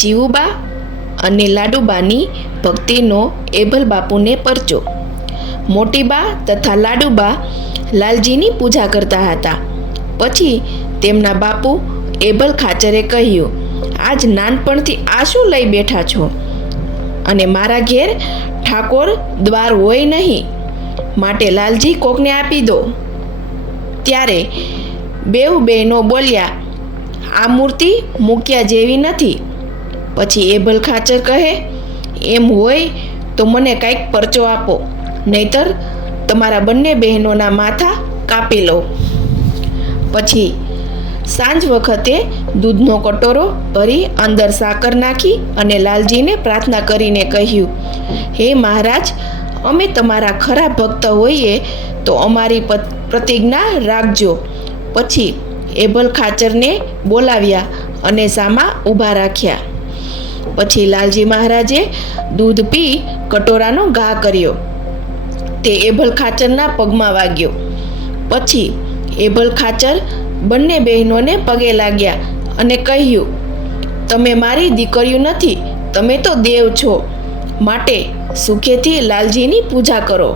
જીવુબા અને લાડુબાની ભક્તિનો એભલ બાપુને પરચો. મોટીબા તથા લાડુબા લાલજીની પૂજા કરતા હતા. પછી તેમના બાપુ એભલ ખાચરે કહ્યું, આજ નાનપણથી આ શું લઈ બેઠા છો? અને મારા ઘેર ઠાકોર દ્વાર હોય નહીં, માટે લાલજી કોકને આપી દો. ત્યારે બેઉ બહેનો બોલ્યા, આ મૂર્તિ મૂક્યા જેવી નથી. પછી એભલ ખાચર કહે, એમ હોય તો મને કંઈક પરચો આપો, નહીતર તમારા બંને બહેનોના માથા કાપી લો. પછી સાંજ વખતે દૂધનો કટોરો ભરી અંદર સાકર નાખી અને લાલજીને પ્રાર્થના કરીને કહ્યું, હે મહારાજ, અમે તમારા ખરા ભક્ત હોઈએ તો અમારી પ્રતિજ્ઞા રાખજો. પછી એભલ ખાચરને બોલાવ્યા અને સામા ઊભા રાખ્યા. પછી લાલજી મહારાજે દૂધ પી કટોરાનો ઘા કર્યો. તે એભલ ખાચરના પગમાં વાગ્યો. પછી એભલ ખાચર બંને બહેનોને પગે લાગ્યા અને કહ્યું, તમે મારી દીકરીઓ નથી, તમે તો દેવ છો, માટે સુખેથી લાલજીની પૂજા કરો.